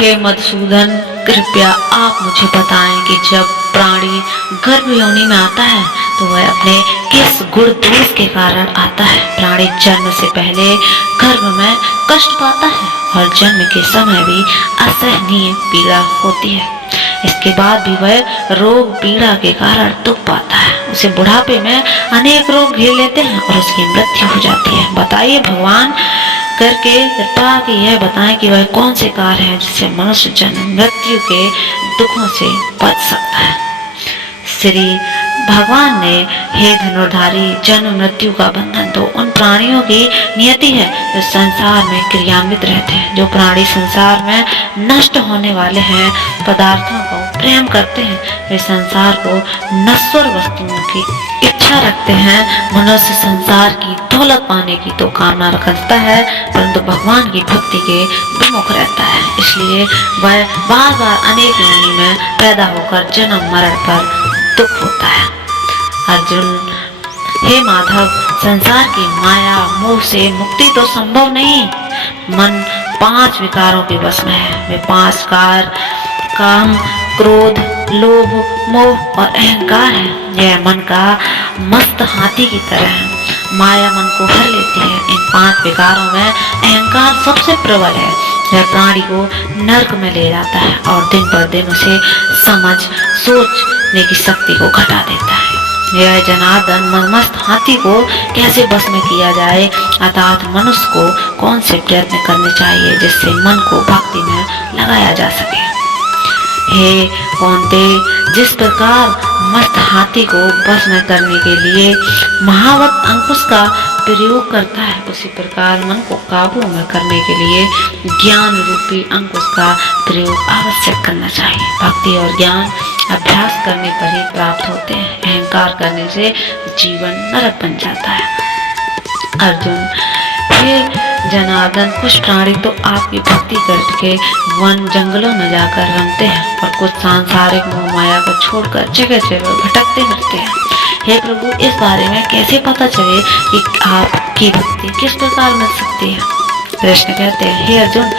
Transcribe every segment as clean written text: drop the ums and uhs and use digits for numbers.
हे मधुसूदन, कृपया आप मुझे बताएं कि जब प्राणी गर्भ योनि में आता है तो वह अपने किस गुण दोष के कारण आता है। प्राणी जन्म से पहले गर्भ में कष्ट पाता है और जन्म के समय भी असहनीय पीड़ा होती है। इसके बाद भी वह रोग पीड़ा के कारण दुख पाता है। उसे बुढ़ापे में अनेक रोग घेर लेते हैं और उसकी मृत्यु हो जाती है। बताइए भगवान करके कृपा कि यह बताएं कि वह कौन से कार्य है जिससे मनुष्य जन्म मृत्यु के दुखों से बच सकता है। श्री भगवान ने, हे धनुर्धारी, जन्म मृत्यु का बंधन तो उन प्राणियों की नियति है जो संसार में क्रियान्वित रहते हैं। जो प्राणी संसार में नष्ट होने वाले हैं, पदार्थों को प्रेम करते हैं, वे संसार को नश्वर वस्तुओं की इच्छा रखते हैं। मनुष्य संसार की दौलत पाने की तो कामना रखता है, परंतु भगवान की भक्ति के विमुख रहता है। इसलिए वह बार बार अनेक योनि में पैदा होकर जन्म मरण पर दुख होता है। अर्जुन, हे माधव, संसार की माया मोह से मुक्ति तो संभव नहीं। मन 5 विकारों के वश में है। वे 5 कार काम, क्रोध, लोभ, मोह और अहंकार है। यह मन का मस्त हाथी की तरह है। माया मन को भर लेती है। इन 5 विकारों में अहंकार सबसे प्रबल है। यह प्राणी को नर्क में ले जाता है और दिन पर दिन उसे समझ सोचने की शक्ति को घटा देता है। यह जनार्दन मस्त हाथी को कैसे बस में किया जाए, अर्थात मनुष्य को कौन से प्रयत्न करने चाहिए जिससे मन को भक्ति में लगाया जा सके। हे कौन्ते, जिस प्रकार मस्त हाथी को बस में करने के लिए महावत अंकुश का प्रयोग करता है, उसी प्रकार मन को काबू में करने के लिए ज्ञान रूपी अंकुश का प्रयोग आवश्यक करना चाहिए। भक्ति और ज्ञान अभ्यास करने पर ही प्राप्त होते हैं। अहंकार करने से जीवन नरक बन जाता है। अर्जुन, हे जनार्दन, कुछ प्राणी तो आपकी भक्ति करके वन जंगलों में जाकर रमते हैं और कुछ सांसारिक मोह माया को छोड़कर जगह जगह भटकते फिरते हैं। हे प्रभु, इस बारे में कैसे पता चले कि आपकी भक्ति किस प्रकार मिल सकती है? कृष्ण कहते हैं, हे अर्जुन,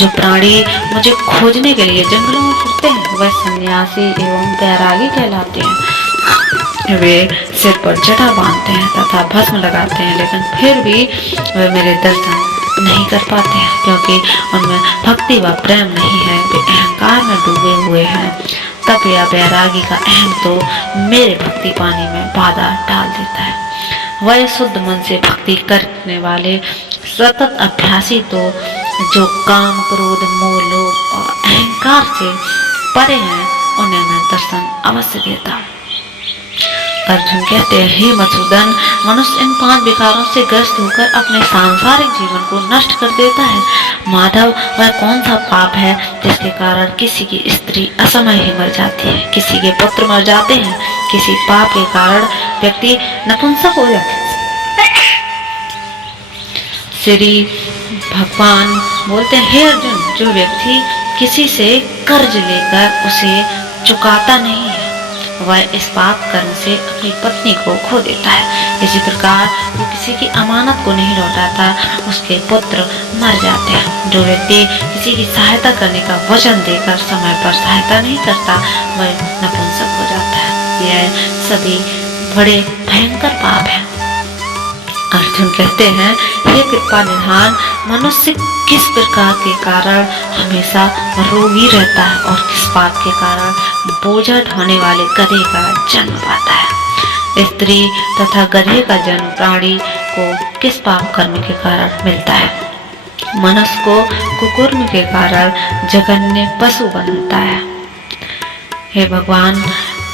जो प्राणी मुझे खोजने के लिए जंगलों में फिरते हैं वह सन्यासी एवं बैरागी कहलाते हैं। वे सिर पर जटा बांधते हैं तथा भस्म लगाते हैं, लेकिन फिर भी वे मेरे दर्शन नहीं कर पाते हैं, क्योंकि उनमें भक्ति व प्रेम नहीं है। वे अहंकार में डूबे हुए हैं। तप या बैरागी का अहम तो मेरे भक्ति पाने में बाधा डाल देता है। वह शुद्ध मन से भक्ति करने वाले सतत अभ्यासी तो जो काम, क्रोध, मोह, लोभ और अहंकार से परे हैं, उन्हें मैं दर्शन अवश्य देता हूँ। अर्जुन कहते हैं, हे मधुसूदन, मनुष्य इन 5 विकारों से ग्रस्त होकर अपने सांसारिक जीवन को नष्ट कर देता है। माधव, वह कौन सा पाप है जिसके कारण किसी की स्त्री असमय ही मर जाती है, किसी के पुत्र मर जाते हैं, किसी पाप के कारण व्यक्ति नपुंसक हो जाता है? श्री भगवान बोलते हैं, हे अर्जुन, जो व्यक्ति किसी से कर्ज लेकर उसे चुकाता नहीं है, वह इस पाप कर्म से अपनी पत्नी को खो देता है। इसी प्रकार जो किसी की अमानत को नहीं लौटाता, उसके पुत्र मर जाते हैं। जो व्यक्ति किसी की सहायता करने का वचन देकर समय पर सहायता नहीं करता, वह नपुंसक हो जाता है। यह सभी बड़े भयंकर पाप हैं। अर्जुन कहते हैं, हे कृपा निधान, मनुष्य किस प्रकार के कारण हमेशा रोगी रहता है और किस पाप के कारण बोझा ढोने वाले गधे का जन्म पाता है? स्त्री तथा गधे का जन्म प्राणी को किस पाप कर्म के कारण मिलता है? मनुष्य को कुकर्म के कारण जघन्य पशु बनता है। हे भगवान,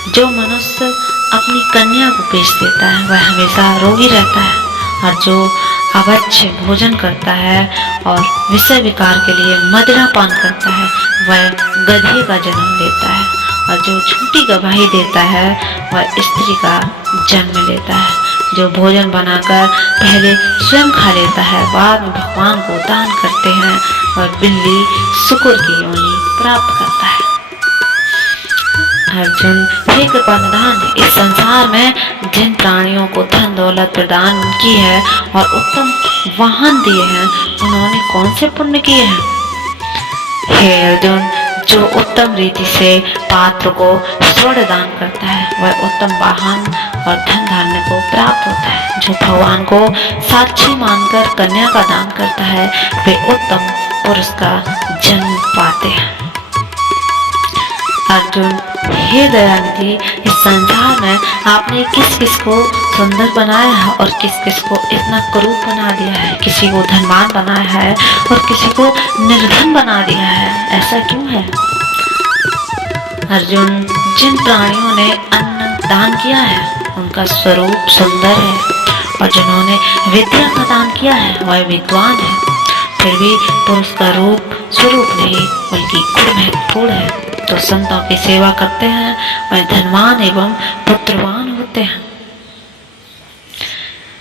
जो मनुष्य अपनी कन्या को बेच देता है वह हमेशा रोगी रहता है, और जो अवश्य भोजन करता है और विषय विकार के लिए मदिरा पान करता है वह गधे का जन्म लेता है, और जो झूठी गवाही देता है वह स्त्री का जन्म लेता है। जो भोजन बनाकर पहले स्वयं खा लेता है, बाद में भगवान को दान करते हैं, और बिल्ली शुक्र की योनि प्राप्त करता है। अर्जुन, हे कृपा निधान, इस संसार में जिन प्राणियों को धन दौलत प्रदान की है और उत्तम वाहन दिए हैं, उन्होंने कौन से पुण्य किए हैं? हे अर्जुन, जो उत्तम रीति से पात्र को स्वर्ण दान करता है वह उत्तम वाहन और धन धान्य को प्राप्त होता है। जो भगवान को साक्षी मानकर कन्या का दान करता है वे उत्तम पुरुष का जन्म पाते हैं। अर्जुन, हे दयानिधि, इस संसार में आपने किस किस को सुंदर बनाया है और किस किस को इतना क्रूर बना दिया है। किसी को धनवान बनाया है और किसी को निर्धन बना दिया है, ऐसा क्यों है? अर्जुन, जिन प्राणियों ने अन्न दान किया है उनका स्वरूप सुंदर है और जिन्होंने विद्या का दान किया है वह विद्वान है। फिर भी पुरुष का रूप स्वरूप नहीं बल्कि गुण महत्वपूर्ण है। तो संतों की सेवा करते हैं वह धनवान एवं पुत्रवान होते हैं।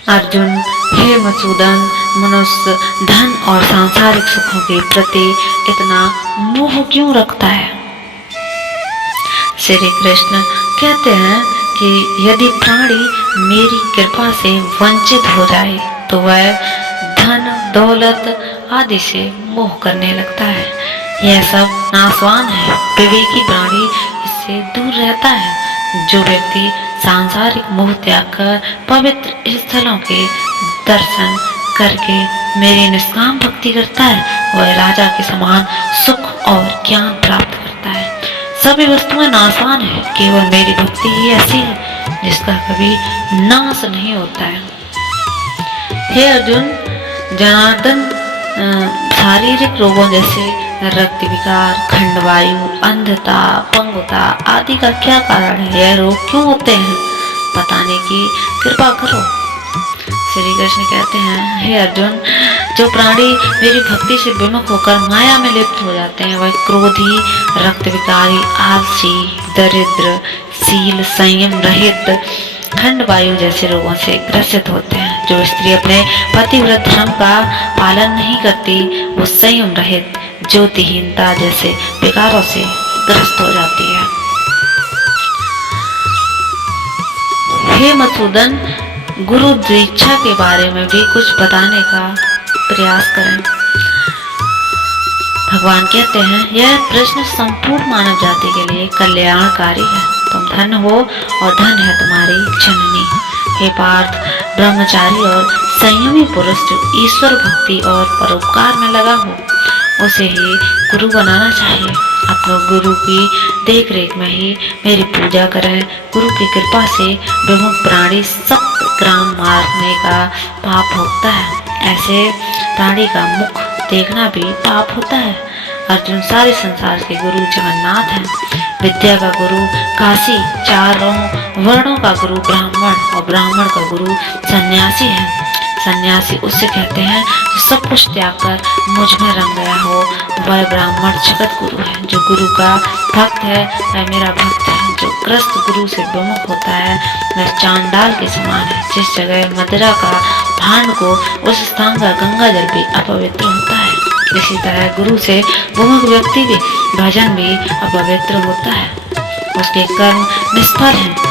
अर्जुन, हे मधुसूदन, मनुष्य धन और सांसारिक सुखों के प्रति इतना मोह क्यों रखता है? श्री कृष्ण कहते हैं कि यदि प्राणी मेरी कृपा से वंचित हो जाए तो वह धन दौलत आदि से मोह करने लगता है। यह सब नाशवान है। विवेकी प्राणी इससे दूर रहता है। जो व्यक्ति सांसारिक मोह त्याग कर पवित्र स्थलों के दर्शन करके मेरी निष्काम भक्ति करता है वह राजा के समान सुख और ज्ञान प्राप्त करता है। सभी वस्तुएं नाशवान है, केवल मेरी भक्ति ही ऐसी है जिसका कभी नाश नहीं होता है। हे अर्जुन, जनार्दन शारीरिक रोगों जैसे रक्त विकार, खंडवायु, अंधता, पंगुता आदि का क्या कारण है? यह रोग क्यों होते हैं? बताने की कृपा करो। श्री कृष्ण कहते हैं, हे अर्जुन, जो प्राणी मेरी भक्ति से विमुख होकर माया में लिप्त हो जाते हैं वह क्रोधी, रक्त विकारी, आलसी, दरिद्र, शील संयम रहित, खंडवायु जैसे रोगों से ग्रसित होते हैं। जो स्त्री अपने पतिव्रत धर्म का पालन नहीं करती वो संयम रहित, ज्योतिहीनता जैसे विकारों से ग्रस्त हो जाती है। हे मधुसूदन, गुरु दीक्षा के बारे में भी कुछ बताने का प्रयास करें। भगवान कहते हैं, यह प्रश्न संपूर्ण मानव जाति के लिए कल्याणकारी है। तुम धन हो और धन है तुम्हारी जननी। हे पार्थ, ब्रह्मचारी और संयमी पुरुष जो ईश्वर भक्ति और परोपकार में लगा हो उसे ही गुरु बनाना चाहिए। अपने गुरु की देख रेख में ही मेरी पूजा करें। गुरु की कृपा से विमुख प्राणी 7 ग्राम मारने का पाप भोगता है। ऐसे प्राणी का मुख देखना भी पाप होता है। अर्जुन, सारे संसार के गुरु जगन्नाथ हैं। विद्या का गुरु काशी, 4 वर्णों का गुरु ब्राह्मण और ब्राह्मण का गुरु सन्यासी है। सन्यासी उसे कहते हैं जो सब कुछ त्याग कर मुझ में रंग गया हो, वह ब्राह्मण जगत गुरु है। जो गुरु का भक्त है वह मेरा भक्त है। जो ग्रस्त गुरु से विमुख होता है वह चांडाल के समान है। जिस जगह मदिरा का भांड को उस स्थान का गंगा जल भी अपवित्र होता है। इसी तरह गुरु से विमुख व्यक्ति भी भजन भी अपवित्र होता है। उसके कर्म निष्फल हैं।